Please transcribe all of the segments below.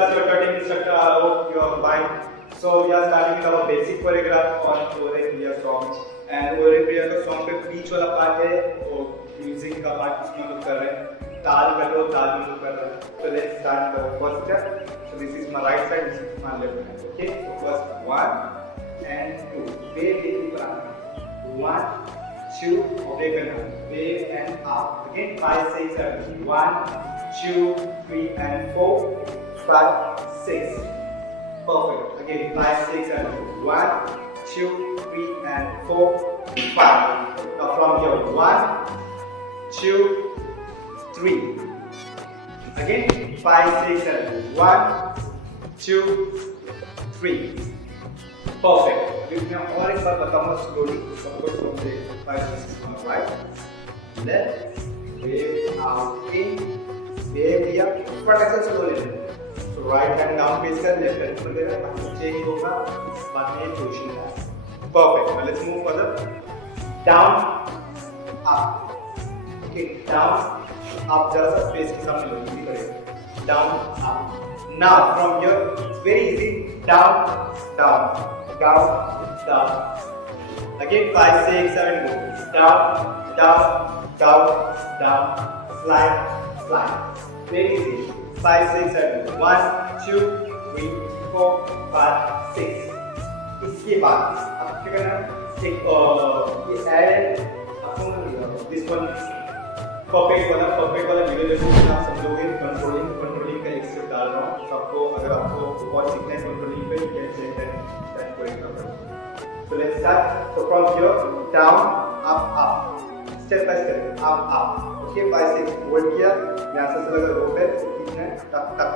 Vikas, your tutting instructor. I hope you are fine. So we are starting with our basic choreograph on Ore Piya song. And Ore Piya का song पे बीच वाला part है और music का part उसमें हम लोग कर रहे हैं. ताल कर लो, ताल में लोग कर रहे हैं. So let's start the first step. So this is my right side, this is my left hand. Okay. So first 1 and 2. Wave ऊपर आना. 1, 2. Wave करना. Wave and up. Again 5, 6, 7. 1, 2, 3 and 4, 5, 6. Perfect. Again 5, 6 and 1, 2, 3 and 4, 5. Now from here 1, 2, 3. Again 5, 6 and 1, 2, 3. Perfect. मैं और एक बार बताऊंगा slowly. सबको समझे. 5, 6, 7, right. Left. Wave out in. Wave here. But ऐसे slowly. So right hand down face कर, left hand ऊपर देना, बाकी चेंज होगा, बाद में पोजीशन है. Perfect. Now let's move further. Down, up. Okay, down, up. जरा सा face के सामने लो, इजी करेगा. Down, up. Now from here, it's very easy. Down, down, down, down. Again 5, 6, 7, go. Down, down, down, down. Slide, slide. Very easy. 5, 6, 7. 1, 2, 3, 4, 5, 6. इसके बाद आप क्या करना? एक ये ऐड आपको दिस वन परफेक्ट वाला वीडियो देखो आप समझोगे. कंट्रोलिंग का एक स्टेप डाल रहा हूँ. सबको अगर आपको और सीखना है कंट्रोलिंग पे you can say that कोई. So let's start. So from here down, up. Step by step. Up. Okay, 5, 6. Hold किया. यहाँ से लगा रो पे. टक.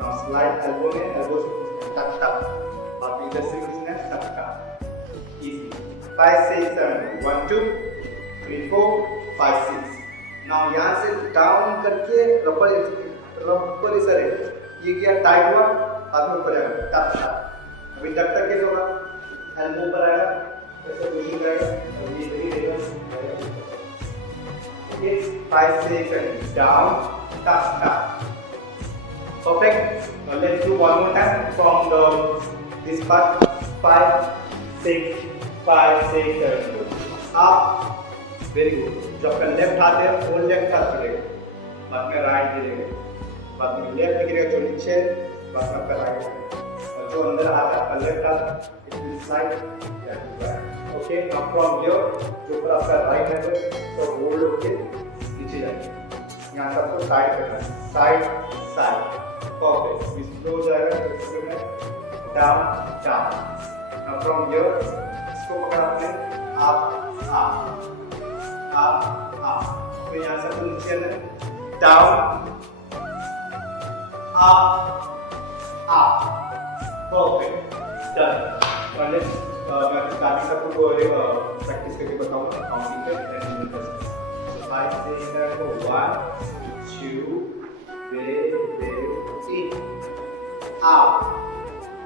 Now slide elbow में, elbow से टक. और इधर से किसने टक. Easy. 5, 6, 7. 1, 2, 3, 4, 5, 6. Now यहाँ से down करके रबर इस तरह. ये क्या टाइट हुआ, हाथ में ऊपर आएगा. टक. अभी टक कैसे होगा? elbow ऊपर आएगा. ऐसे पुशिंग करेगा. और ये इधर ही रहेगा. Okay, 5, 6, 7. Down, टक. Perfect. Now let's do one more time from this part. 5, 6, 5, 6, 7. Up. Very good. जो आपका लेफ्ट हाथ है वो लेफ्ट हाथ गिरेगा. बाद में राइट गिरेगा. बाद में लेफ्ट गिरेगा जो नीचे. बाद में आपका राइट. और जो अंदर हाथ है आपका लेफ्ट हाथ. It will slide. Okay. Now from here जो ऊपर आपका राइट है तो होल्ड होके नीचे जाएगा. यहाँ से आपको साइड करना है. साइड. Perfect. स्लो जाएगा तो इसमें डाउन. Now from here इसको पकड़ा आपने up. तो यहाँ से आपको नीचे आना है. Down, up. Perfect. Done. Now let's मैं स्टार्टिंग से आपको प्रैक्टिस करके बताऊंगा काउंटिंग पे. 5, 6, 7, 1, 2, wave, in, up,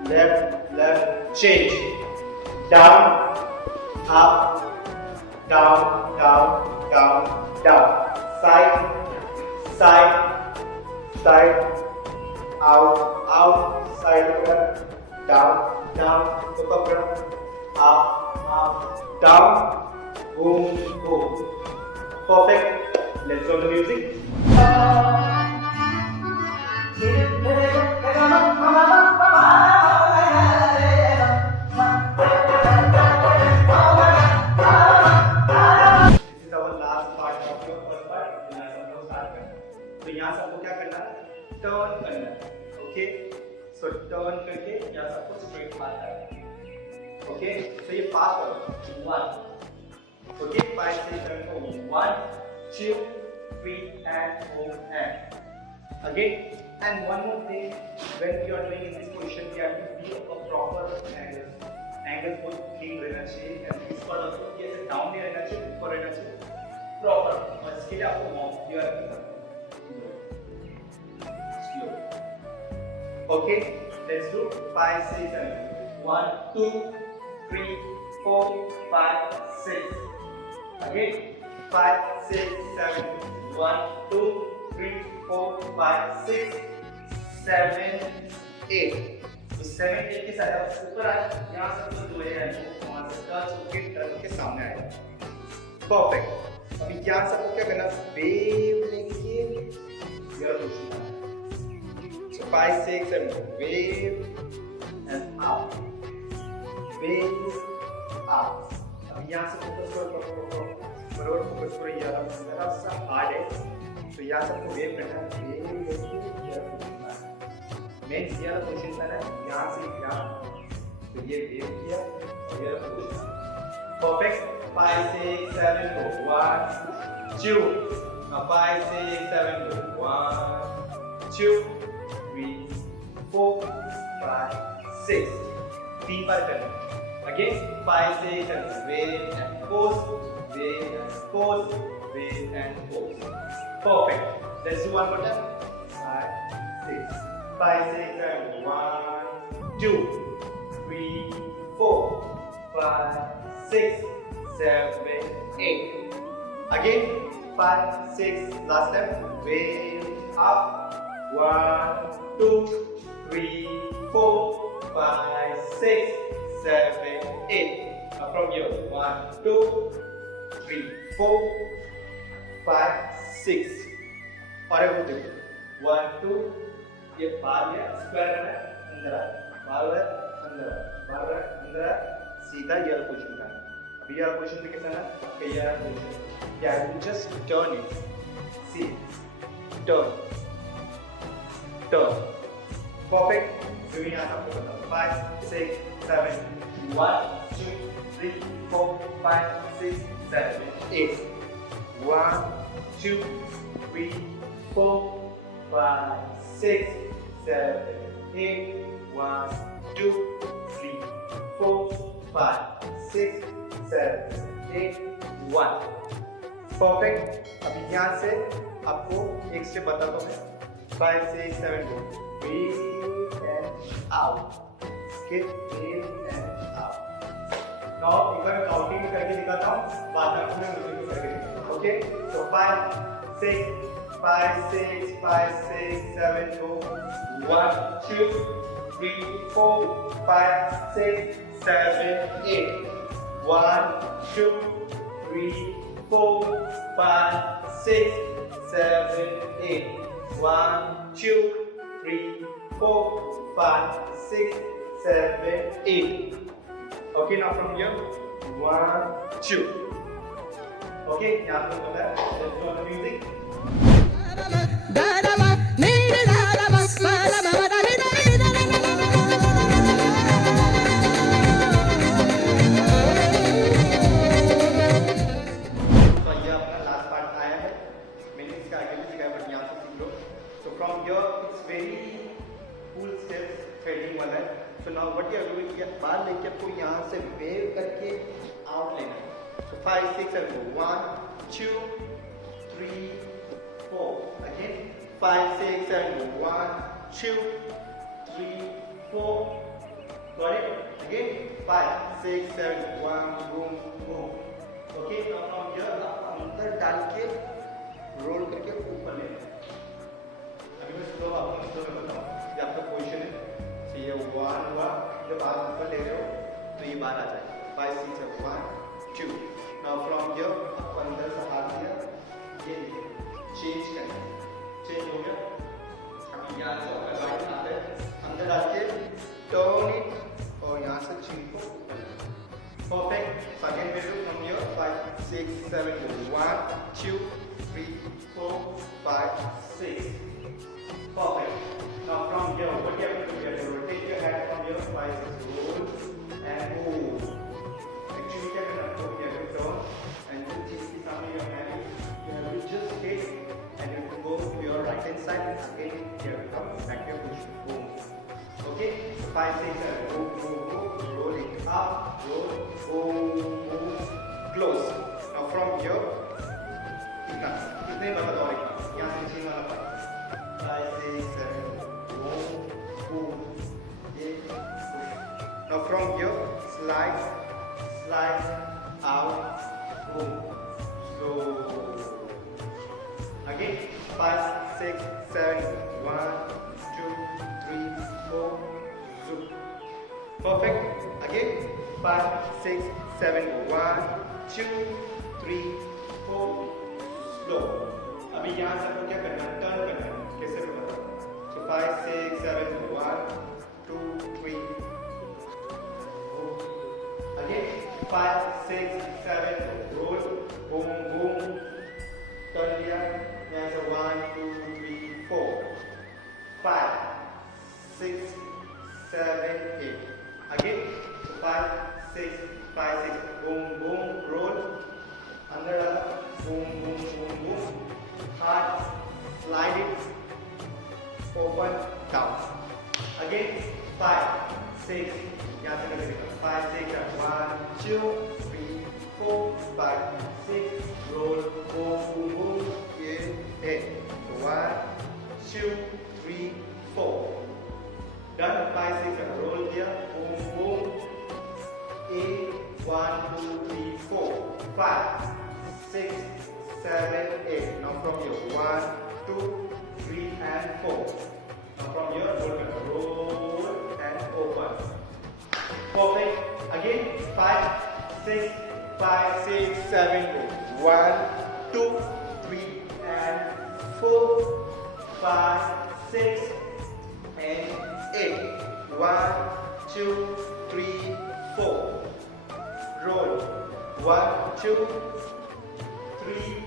left, change, down, up, down, side, out, side, down, up, down, boom. Perfect. Let's go to the music. तो यहाँ से आपको क्या करना है? टर्न करना है. ओके. सो टर्न करके यहाँ से आपको स्ट्रेट पाथ करना है. ओके. तो ये पाथ करो. 1. Okay. 5, 6, 7, 4. 1, 2, 3 and 4 and. Again. And one more thing, when you are doing in this position, you have to be a proper angle. Angle बहुत clean रहना चाहिए. And इस पर आपको ये ऐसे down नहीं रहना चाहिए, ऊपर रहना चाहिए. Proper. और इसके लिए आपको माउथ here रखना. Slow. Okay. Let's do 5, 6, 7. 1, 2, 3, 4, 5, 6. Again. 5, 6, 7. 1, 2, 3, 4, 5, 6, 7, 8. तो 7 8 के साथ ऊपर आए, यहाँ से ऊपर जो है वहाँ से टच होके टर्न के सामने आएगा। परफेक्ट। अभी यहाँ से आपको क्या करना, वेव लेंगे यार उछलना। So 5 6 7 wave and up, wave up। अब यहाँ से फोकस करो, बराबर फोकस करो। यार जरा सा हार्ड है, तो यहाँ से आपको वेव करना है, वेव लेके यार उछलना है। मेन यार उछलना है यहाँ से यहाँ, तो ये वेव किया और यार उछलना। परफेक्ट। 5 6 7 go 1 2। Now 5 6 7 go 1 2 3 4 5 6। 3 बार करना। Again 5 6 7 wave and pause, wave and pause, wave and pause। Perfect। Let's do one more time। 5 6 5 6 7 1 2 3 4 5 6 7 8। Again 5 6 last time, wave up 1 2 3 4 5 6 7 8। Now from here 1 2 3 4 5 6। और एक देखो 1 2, ये बार है स्क्वायर है, अंदर आ बार है, अंदर आ बार है, अंदर आ, सीधा ये पोजीशन का। अभी ये पोजीशन पे कैसा ना, कि ये पोजीशन क्या है, just turn it, see turn turn. Perfect. तो यहाँ आपको बताओ 5 6 7 1 2 3 4 5 6 7 8। 1 2 3 4 5 6 7 8। 1 2 3 4 5 6 7 8 1। परफेक्ट। अभी यहाँ से आपको एक स्टेप बताता हूँ मैं। 5 6 7 go in and out। Okay, in and out। Now एक बार काउंटिंग में करके दिखाता हूँ, बाद में आपको मैं म्यूजिक में करके दिखाता हूँ। Okay, so 5 6 5 6 5 6 7 go 1 2 3 4 5 6 7 8। 1 2 3 4 5 6 7 8। 1 2 3 4 5 6 7 8। Okay, now from here 1 2। Okay, यहाँ पे पता है, let's go on the music। From here, it's very cool steps, fading वाला है। So now what you are doing है, बाल लेके आपको यहाँ से wave करके out लेना है। So 5 6 7 go 1 2 3 4। Again 5 6 7 go 1 2 3 4। Got it? Again 5 6 7 1 boom boom। Okay, now from here आप अंदर डाल के roll करके ऊपर लेना है। अभी मैं स्लो आपको स्लो में बताऊँ, ये आपका पोजीशन है। तो ये 1 हुआ, जब आप ऊपर ले रहे हो तो ये बार आ जाए 5 6 7 1 2। नाउ फ्रॉम हियर आपको अंदर से हाथ दिया, ये चेंज करना, चेंज हो गया। अभी यहाँ से आपका गाइड आता है, अंदर आके टर्न इट और यहाँ से चिन को परफेक्ट। सेकंड में from here 5 6 7 1 2 3 4 5 6। Perfect. Now from here, what you have to do, you have to rotate your hand from your 5 6 roll and move। Actually, you have to turn and you change the sound of your hand. You have to just hit and you have to go to your right hand side and again you have to come back to your position. Boom. Okay? 5 6 7 move move move, roll it up, roll, boom move, close। Now from here, इतना इतने बता दो, यहाँ से चीन वाला part 5 6 7 boom boom। Now from here slide slide out boom slow। Again 5 6 7 1 2 3 4 Perfect. Again. 5, 6, 7. 1, 2, 3, 4. Slow. अभी यहाँ से आपको क्या करना है? टर्न करना है. कैसे मैं बताऊँ? So 5, 6, 7. 1, 2, 3. Again. 5, 6, 7. Roll. Boom, boom. Turn लिया. यहाँ से 1, 2, 3, 4. 5, 6, 7, 8. Again. 5, 6, 5, 6. Boom, boom. Roll. Under डाला. Boom, boom, boom, boom. Hard. Slide it. Open. Down. Again. 5, 6. यहाँ से कैसे करना? 5, 6. 1, 2, 3, 4, 5, 6. Roll. Boom, boom, boom. 8. 1, 2, 3, 4. Done. 5, 6. Roll here. Boom, boom. 8. 1, 2, 3, 4. 5, 6, 7, 8. Now from here. 1, 2, 3, and 4. Now from here, roll and open. Perfect. Again. 5, 6, 5, 6, 7, 1, 2, 3, and 4. 5, 6, and 8. 1, 2, 3, 4. Roll. 1, 2, 3.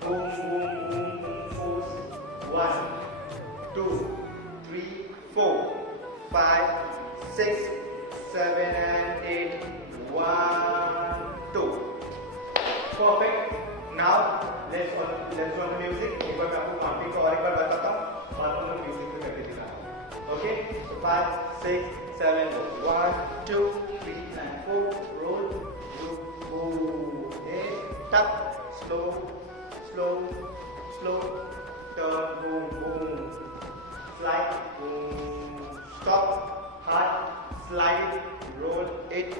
Boom, boom, boom, boom. 4. 1, 2, 3, 4. 5, 6, 7, and 8. 1, 2. Perfect. Now let's on the music. एक बार मैं आपको counting को और एक बार बताता हूँ. बाद में म्यूजिक पे करके दिखाता हूँ. Okay? 5, 6, 7. 1, 2, 3, and 4. Roll. Okay. Tap. Slow. Slow. Slow. Turn. Boom. Boom. Slide. Boom. Stop. Hard. Slide it. Roll it.